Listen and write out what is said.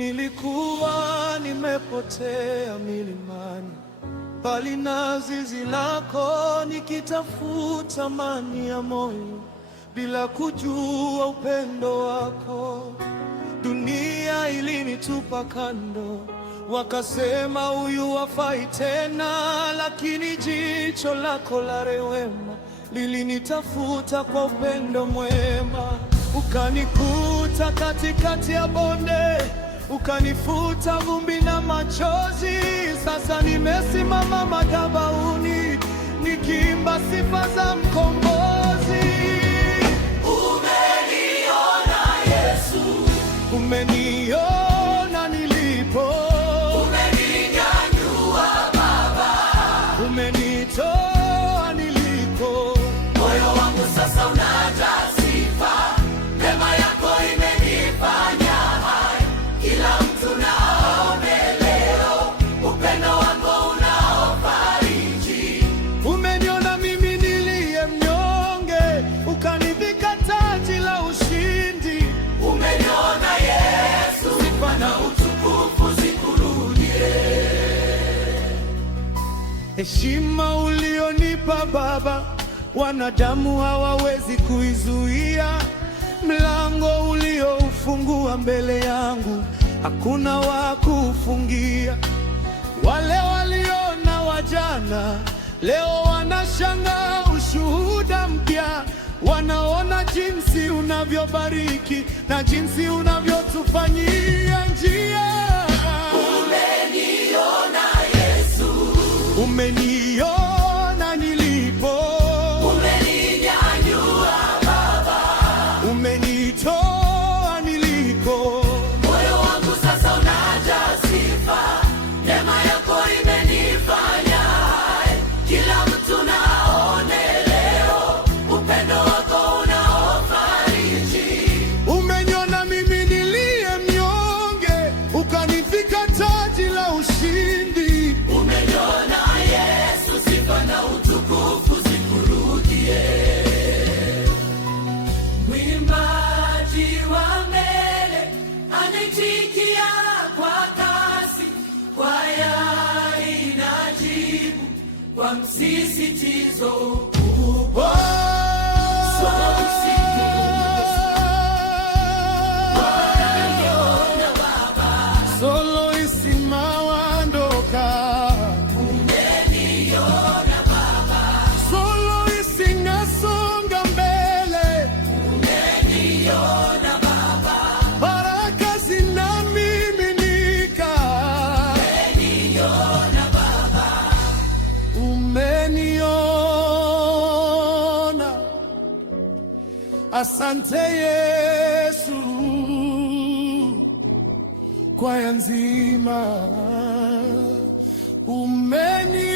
Nilikuwa nimepotea milimani, bali na zizi lako nikitafuta amani ya moyo, bila kujua upendo wako. Dunia ilinitupa kando, wakasema huyu hafai tena, lakini jicho lako la rehema lilinitafuta kwa upendo mwema. Ukanikuta katikati ya bonde, ukanifuta vumbi na machozi. Sasa nimesimama madhabahuni, nikiimba sifa za mkombozi. Umeniona Yesu, umeniona nilipo, umeninyanyua Baba, umenitoa niliko. moyo wangu sasa unajaa sifa, neema yako imenifanya hai. Kila mtu na aone leo upendo wako unaofariji. Umeniona mimi niliye mnyonge, ukanivika taji la ushindi. Umeniona Yesu, sifa na utukufu zikurudie. Heshima ulionipa Baba, wanadamu hawawezi kuizuia. Mlango ulioufungua mbele yangu, hakuna wa kuufungia. Wale waliona wajana, leo wanashangaa ushuhuda mpya. Wanaona jinsi unavyobariki na jinsi unavyotufanyia njia. Umeniona Yesu, Umeniona nilipo, umeninyanyua Baba, umenitoa niliko. moyo wangu sasa unajaa sifa, neema yako imenifanya hai. Kila mtu na aone leo upendo wako unaofariji. Umeniona mimi niliye mnyonge, ukanivika taji la ushindi. Umeniona Yesu, sifa na utukufu zikurudie. Mwimbaji wa mbele anaitikia kwa kasi, kwaya inajibu kwa msisitizo mkubwa. Solo Solo isimawandoka, umeniona Baba, solo isingasonga mbele. umeniona Baba, Baraka zinamiminika, umeniona Baba. umeniona. Asante Yesu, kwaya nzima umeniona.